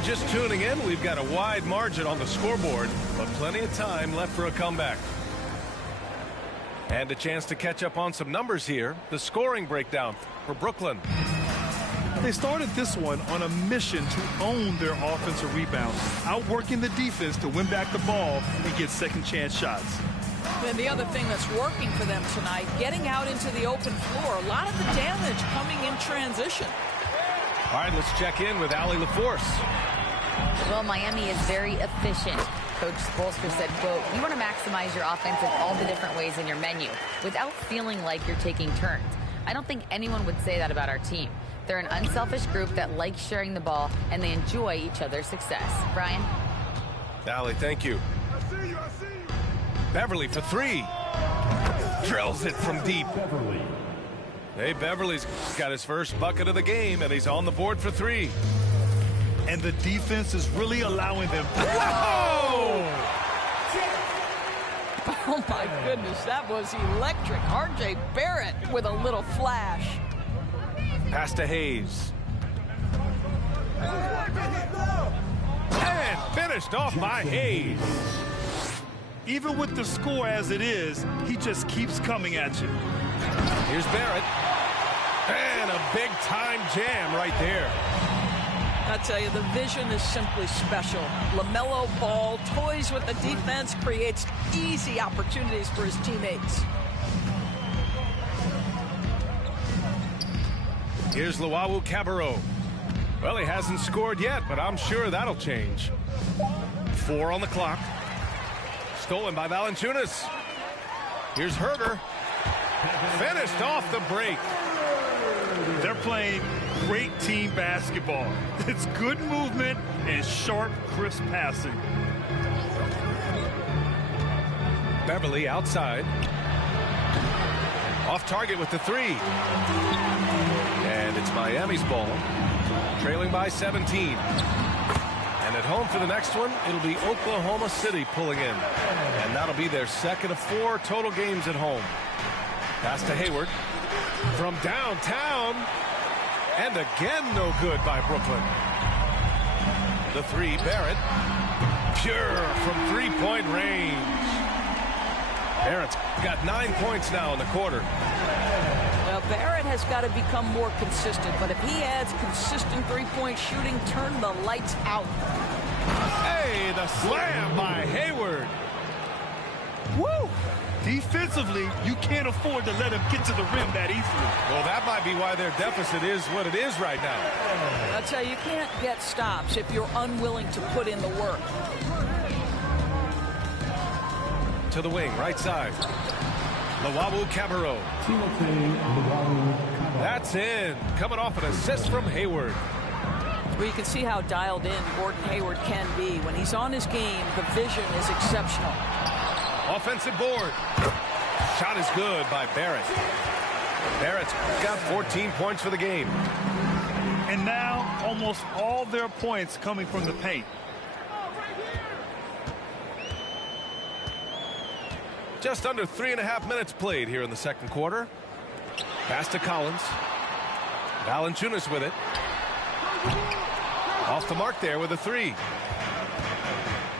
you're just tuning in, we've got a wide margin on the scoreboard, but plenty of time left for a comeback. And a chance to catch up on some numbers here. The scoring breakdown for Brooklyn. They started this one on a mission to own their offensive rebounds, outworking the defense to win back the ball and get second chance shots. And the other thing that's working for them tonight, getting out into the open floor. A lot of the damage coming in transition. All right, let's check in with Allie LaForce. Well, Miami is very efficient. Coach Spoelstra said, quote, "You want to maximize your offense in all the different ways in your menu without feeling like you're taking turns." I don't think anyone would say that about our team. They're an unselfish group that likes sharing the ball, and they enjoy each other's success. Brian? Allie, thank you. I see you. Beverly for three. Drills it from deep. Hey, Beverly's got his first bucket of the game, and he's on the board for three. And the defense is really allowing them to... Whoa! Oh, my goodness, that was electric. R.J. Barrett with a little flash. Pass to Hayes. And finished off by Hayes. Even with the score as it is, he just keeps coming at you. Here's Barrett. And a big-time jam right there. I tell you, the vision is simply special. LaMelo Ball toys with the defense, creates easy opportunities for his teammates. Here's Luau Cabarro. Well, he hasn't scored yet, but I'm sure that'll change. 4 on the clock. Stolen by Valanciunas. Here's Herter. Finished off the break. They're playing great team basketball. It's good movement and sharp, crisp passing. Beverly outside. Off target with the three. And it's Miami's ball. Trailing by 17. And at home for the next one, it'll be Oklahoma City pulling in. And that'll be their second of 4 total games at home. Pass to Hayward. From downtown. And again, no good by Brooklyn. The three, Barrett. Pure from three-point range. Barrett's got 9 points now in the quarter. Well, Barrett has got to become more consistent, but if he adds consistent three-point shooting, turn the lights out. Hey, the slam by Hayward. Woo! Defensively, you can't afford to let him get to the rim that easily. Well, that might be why their deficit is what it is right now. I tell you, you can't get stops if you're unwilling to put in the work. To the wing, right side. Luau Cabarro. That's in. Coming off an assist from Hayward. Well, you can see how dialed in Gordon Hayward can be. When he's on his game, the vision is exceptional. Offensive board. Shot is good by Barrett. Barrett's got 14 points for the game. And now almost all their points coming from the paint. Just under 3.5 minutes played here in the second quarter. Pass to Collins. Valanciunas with it. Off the mark there with a three.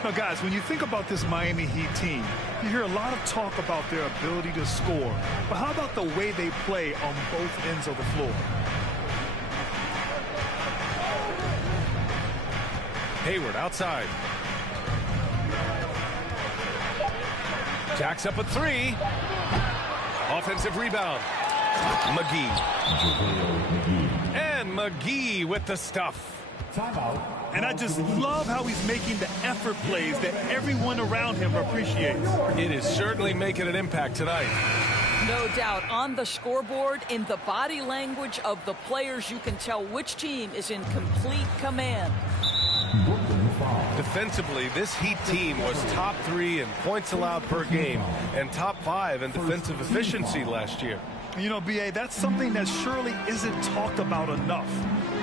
Now, guys, when you think about this Miami Heat team, you hear a lot of talk about their ability to score. But how about the way they play on both ends of the floor? Hayward outside. Jacks up a three. Offensive rebound. McGee. And McGee with the stuff. Timeout. And I just love how he's making the effort plays that everyone around him appreciates. It is certainly making an impact tonight. No doubt. On the scoreboard, in the body language of the players, you can tell which team is in complete command. Defensively, this Heat team was top 3 in points allowed per game and top 5 in defensive efficiency last year. You know, B.A., that's something that surely isn't talked about enough.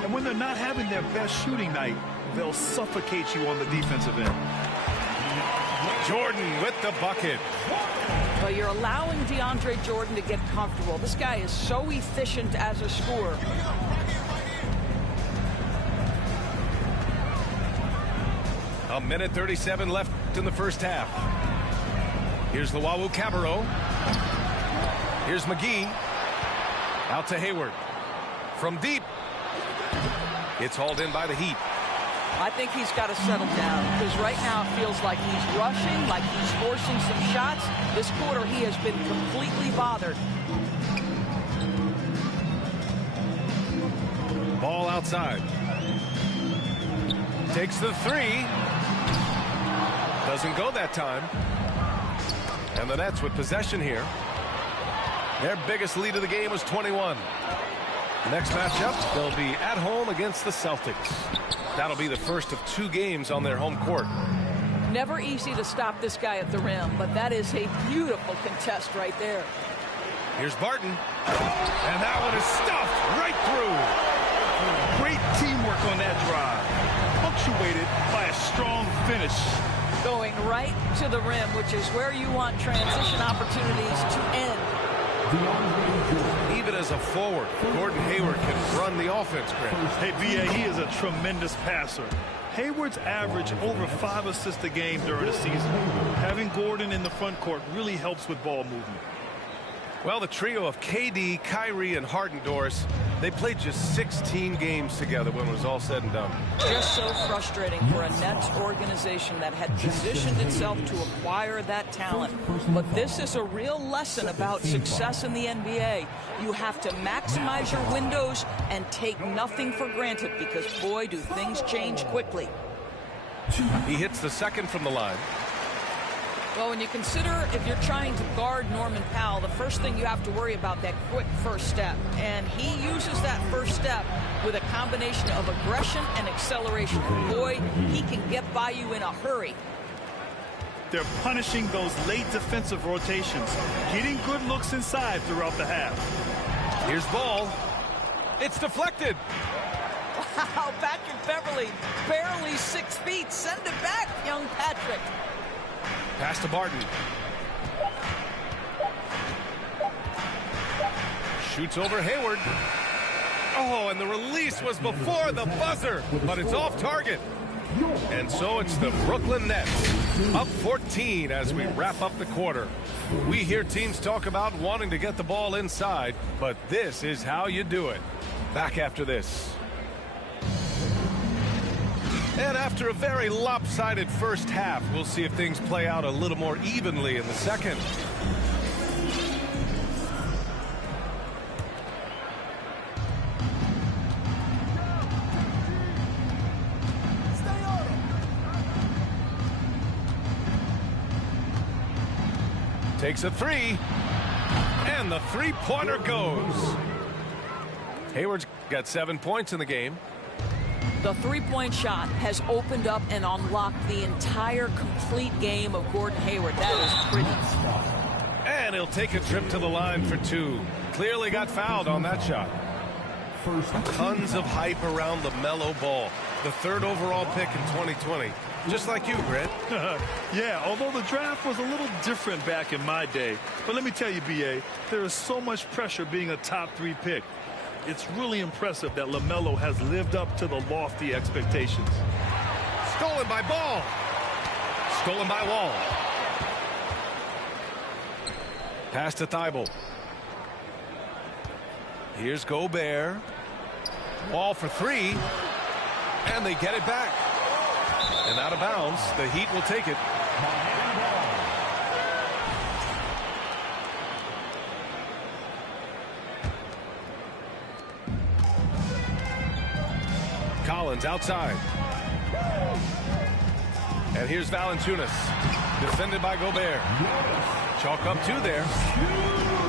And when they're not having their best shooting night, they'll suffocate you on the defensive end. Jordan with the bucket. But you're allowing DeAndre Jordan to get comfortable. This guy is so efficient as a scorer. A minute 37 left in the first half. Here's the Wahoo Cabarro. Here's McGee. Out to Hayward. From deep. It's hauled in by the Heat. I think he's got to settle down because right now it feels like he's rushing, like he's forcing some shots. This quarter he has been completely bothered. Ball outside. Takes the three. Doesn't go that time. And the Nets with possession here. Their biggest lead of the game was 21. Next matchup, they'll be at home against the Celtics. That'll be the first of 2 games on their home court. Never easy to stop this guy at the rim, but that is a beautiful contest right there. Here's Barton. And that one is stuffed right through. Great teamwork on that drive, punctuated by a strong finish. Going right to the rim, which is where you want transition opportunities to end. Even as a forward, Gordon Hayward can run the offense, Grant. Hey, B.A., he is a tremendous passer. Hayward's average over 5 assists a game during the season. Having Gordon in the front court really helps with ball movement. Well, the trio of KD, Kyrie, and Harden, Doris, they played just 16 games together when it was all said and done. Just so frustrating for a Nets organization that had positioned itself to acquire that talent. But this is a real lesson about success in the NBA. You have to maximize your windows and take nothing for granted because, boy, do things change quickly. He hits the second from the line. Well, when you consider if you're trying to guard Norman Powell, the first thing you have to worry about that quick first step. And he uses that first step with a combination of aggression and acceleration. Boy, he can get by you in a hurry. They're punishing those late defensive rotations, getting good looks inside throughout the half. Here's ball. It's deflected. Wow, Patrick Beverly, barely 6 feet. Send it back, young Patrick. Pass to Barton. Shoots over Hayward. Oh, and the release was before the buzzer, but it's off target. And so it's the Brooklyn Nets, up 14 as we wrap up the quarter. We hear teams talk about wanting to get the ball inside, but this is how you do it. Back after this. And after a very lopsided first half, we'll see if things play out a little more evenly in the second. Takes a three, and the three-pointer goes. Hayward's got 7 points in the game. The three-point shot has opened up and unlocked the entire complete game of Gordon Hayward. That is pretty. And he'll take a trip to the line for 2. Clearly got fouled on that shot. Tons of hype around the mellow ball. The 3rd overall pick in 2020. Just like you, Grant. Yeah, although the draft was a little different back in my day. But let me tell you, B.A., there is so much pressure being a top 3 pick. It's really impressive that LaMelo has lived up to the lofty expectations. Stolen by Ball. Stolen by Wall. Pass to Thibault. Here's Gobert. Wall for 3. And they get it back. And out of bounds, the Heat will take it. Collins outside. And here's Valanciunas. Defended by Gobert. Chalk up 2 there.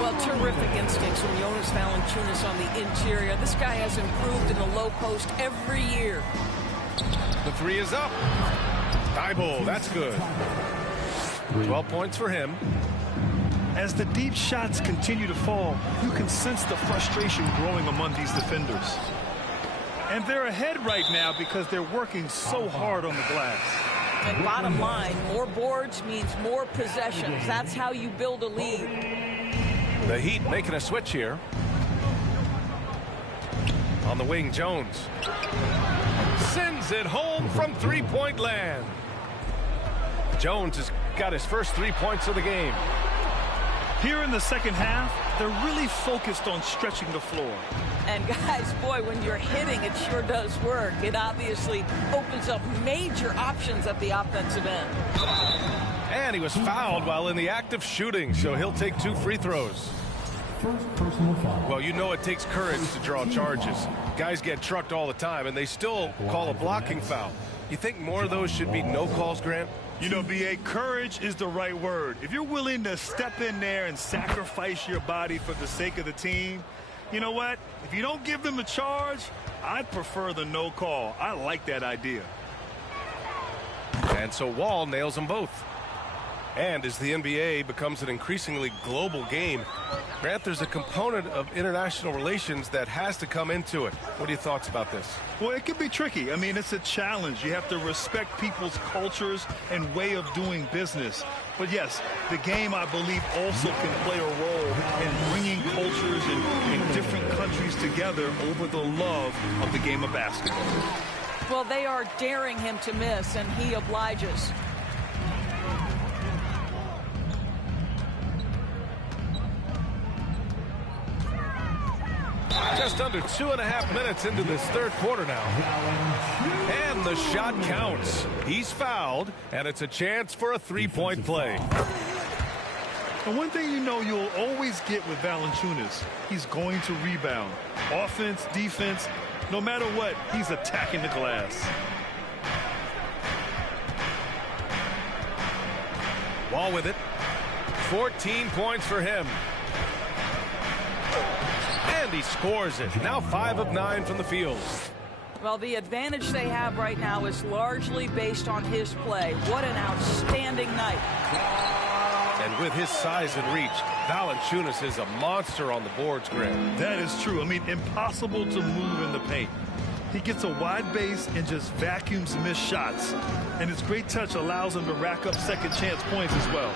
Well, terrific instincts from Jonas Valanciunas on the interior. This guy has improved in the low post every year. The 3 is up. Thibault, that's good. 12 points for him. As the deep shots continue to fall, you can sense the frustration growing among these defenders. And they're ahead right now because they're working so hard on the glass. And bottom line, more boards means more possessions. That's how you build a lead. The Heat making a switch here. On the wing, Jones. Sends it home from three-point land. Jones has got his first 3 points of the game. Here in the second half, they're really focused on stretching the floor. And guys, boy, when you're hitting, it sure does work. It obviously opens up major options at the offensive end. And he was fouled while in the act of shooting, so he'll take 2 free throws. First personal foul. Well, you know it takes courage to draw charges. Guys get trucked all the time, and they still call a blocking foul. You think more of those should be no calls, Grant? You know, B.A., courage is the right word. If you're willing to step in there and sacrifice your body for the sake of the team, you know what? If you don't give them a charge, I'd prefer the no call. I like that idea. And so Wall nails them both. And as the NBA becomes an increasingly global game, Grant, there's a component of international relations that has to come into it. What are your thoughts about this? Well, it can be tricky. I mean, it's a challenge. You have to respect people's cultures and way of doing business. But yes, the game, I believe, also can play a role in bringing cultures in different countries together over the love of the game of basketball. Well, they are daring him to miss, and he obliges. Just under 2.5 minutes into this third quarter now. And the shot counts. He's fouled, and it's a chance for a three-point play. And one thing you know you'll always get with Valanciunas, he's going to rebound. Offense, defense, no matter what, he's attacking the glass. Wall with it. 14 points for him. And he scores it. Now 5 of 9 from the field. Well, the advantage they have right now is largely based on his play. What an outstanding night. And with his size and reach, Valanciunas is a monster on the boards, Grant. That is true. I mean, impossible to move in the paint. He gets a wide base and just vacuums missed shots. And his great touch allows him to rack up second chance points as well.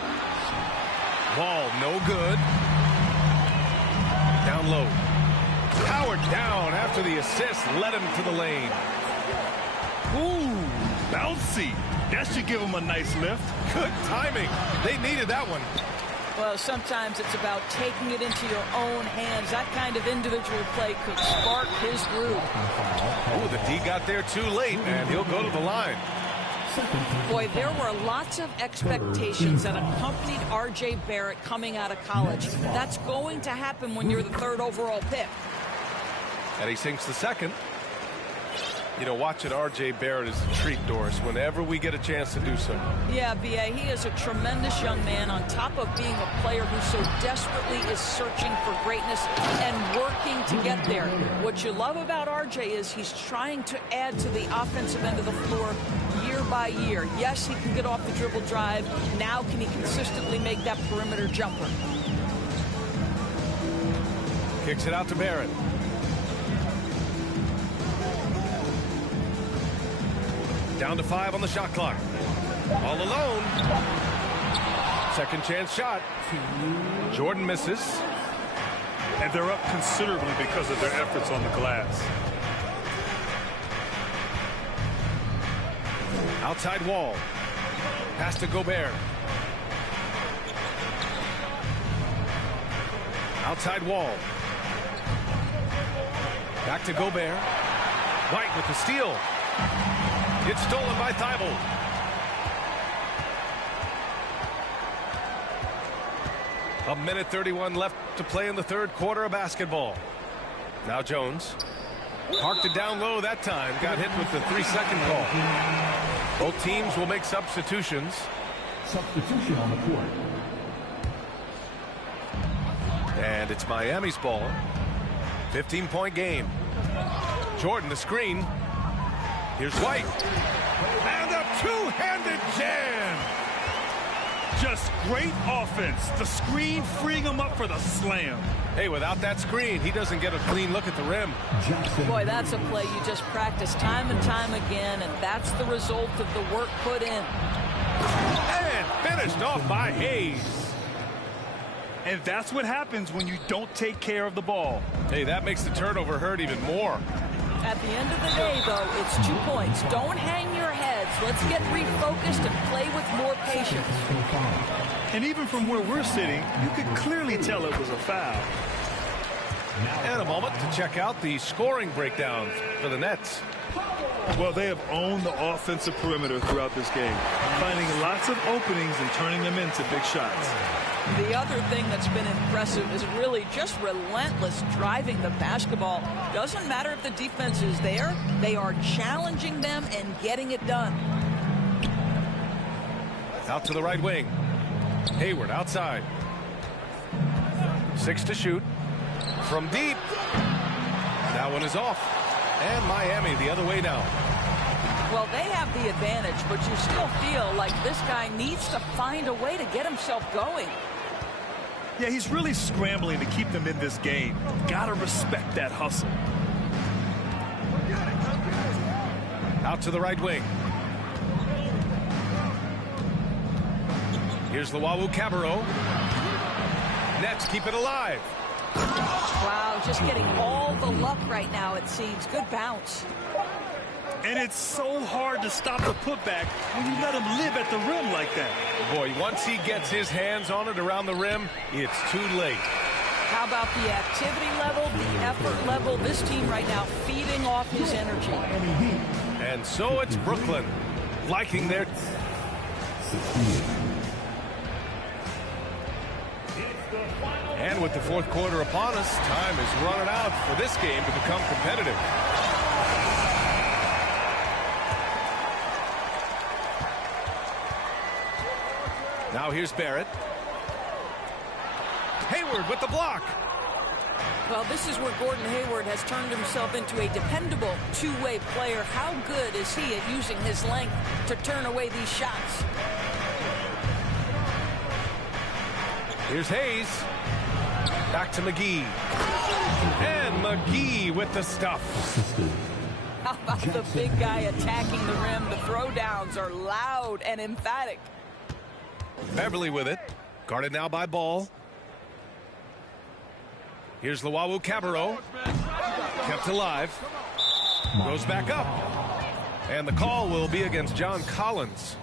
Ball no good. Down low. Powered down after the assist led him to the lane. Ooh, bouncy. That should give him a nice lift. Good timing. They needed that one. Well, sometimes it's about taking it into your own hands. That kind of individual play could spark his groove. Oh, the D got there too late, and he'll go to the line. Boy, there were lots of expectations that accompanied R.J. Barrett coming out of college. That's going to happen when you're the third overall pick. And he sinks the second. You know, watching R.J. Barrett is a treat, Doris, whenever we get a chance to do so. Yeah, B.A., he is a tremendous young man on top of being a player who so desperately is searching for greatness and working to get there. What you love about R.J. is he's trying to add to the offensive end of the floor year by year. Yes, he can get off the dribble drive. Now can he consistently make that perimeter jumper? Kicks it out to Barrett. Down to 5 on the shot clock. All alone. Second chance shot. Jordan misses. And they're up considerably because of their efforts on the glass. Outside Wall. Pass to Gobert. Outside Wall. Back to Gobert. White with the steal. It's stolen by Thibault. A minute 31 left to play in the third quarter of basketball. Now Jones. Parked it down low that time. Got hit with the 3-second call. Both teams will make substitutions. Substitution on the court. And it's Miami's ball. 15-point game. Jordan the screen. Here's White. And a two-handed jam. Just great offense. The screen freeing him up for the slam. Hey, without that screen, he doesn't get a clean look at the rim. Boy, that's a play you just practice time and time again, and that's the result of the work put in. And finished off by Hayes. And that's what happens when you don't take care of the ball. Hey, that makes the turnover hurt even more. At the end of the day, though, it's 2 points. Don't hang your heads. Let's get refocused and play with more patience. And even from where we're sitting, you could clearly tell it was a foul. And a moment to check out the scoring breakdowns for the Nets. Well, they have owned the offensive perimeter throughout this game, finding lots of openings and turning them into big shots. The other thing that's been impressive is really just relentless driving the basketball. Doesn't matter if the defense is there, they are challenging them and getting it done. Out to the right wing. Hayward outside. 6 to shoot. From deep. That one is off. And Miami the other way now. Well, they have the advantage, but you still feel like this guy needs to find a way to get himself going. Yeah, he's really scrambling to keep them in this game. Gotta respect that hustle. Out to the right wing. Here's Luwawu-Cabarrot. Nets keep it alive. Wow, just getting all the luck right now, it seems. Good bounce. And it's so hard to stop the putback when you let him live at the rim like that. Boy, once he gets his hands on it around the rim, it's too late. How about the activity level, the effort level? This team right now feeding off his energy. And so it's Brooklyn liking their... And with the fourth quarter upon us, time is running out for this game to become competitive. Now here's Barrett. Hayward with the block. Well, this is where Gordon Hayward has turned himself into a dependable two-way player. How good is he at using his length to turn away these shots? Here's Hayes. Back to McGee. And McGee with the stuff. How about the big guy attacking the rim? The throwdowns are loud and emphatic. Beverly with it. Guarded now by Ball. Here's Luwawu-Cabarrot. Kept alive. Goes back up. And the call will be against John Collins.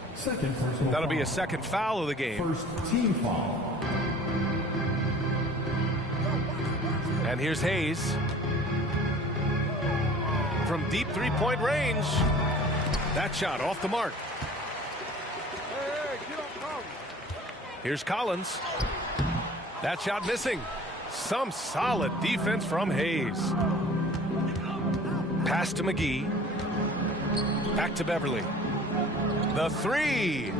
That'll be a second foul of the game. First team foul. And here's Hayes. From deep three-point range. That shot off the mark. Here's Collins. That shot missing. Some solid defense from Hayes. Pass to McGee. Back to Beverly. The three.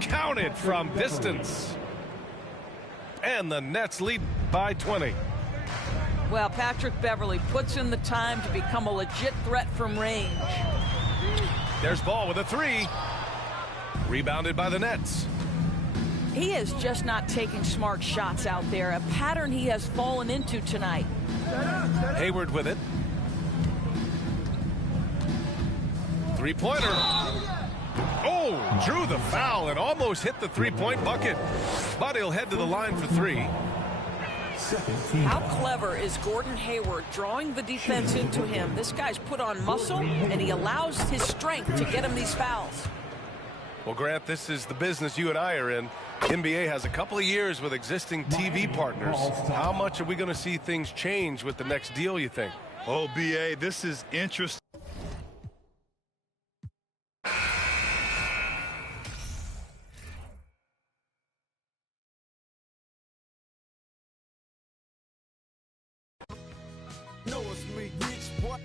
Counted from distance. And the Nets lead by 20. Well, Patrick Beverly puts in the time to become a legit threat from range. There's Ball with a three. Rebounded by the Nets. He is just not taking smart shots out there, a pattern he has fallen into tonight. Hayward with it. Three-pointer. Oh, drew the foul and almost hit the three-point bucket. But he'll head to the line for three. How clever is Gordon Hayward drawing the defense into him? This guy's put on muscle, and he allows his strength to get him these fouls. Well, Grant, this is the business you and I are in. NBA has a couple of years with existing TV partners. How much are we going to see things change with the next deal, you think? Oh, B.A., this is interesting. Know it's me, bitch, what?